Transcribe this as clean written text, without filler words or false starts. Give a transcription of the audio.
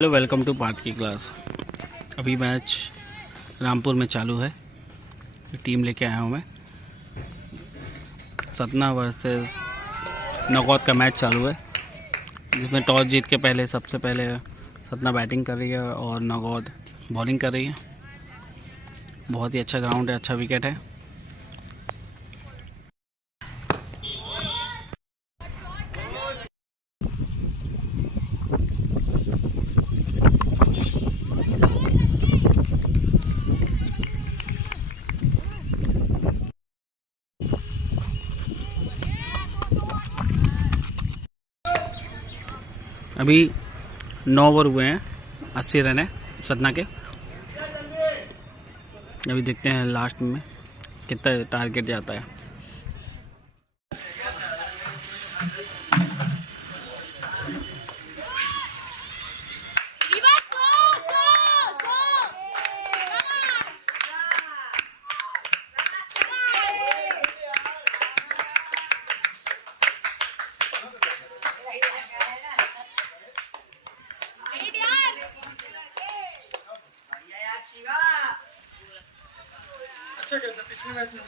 Hello, welcome to Partha की class. अभी match Rampur में चालू है। टीम लेके आया हूँ मैं। सतना वर्सेस नगौद का मैच चालू है, जिसमें टॉस जीत के सबसे पहले सतना बैटिंग कर रही है और नगौद बॉलिंग कर रही है। बहुत ही अच्छा ग्राउंड है, अच्छा विकेट है। अभी 9 ओवर हुए हैं, 80 रन है सतना के। अभी देखते हैं लास्ट में कितना टारगेट जाता है। अच्छा करता पिछले मैच में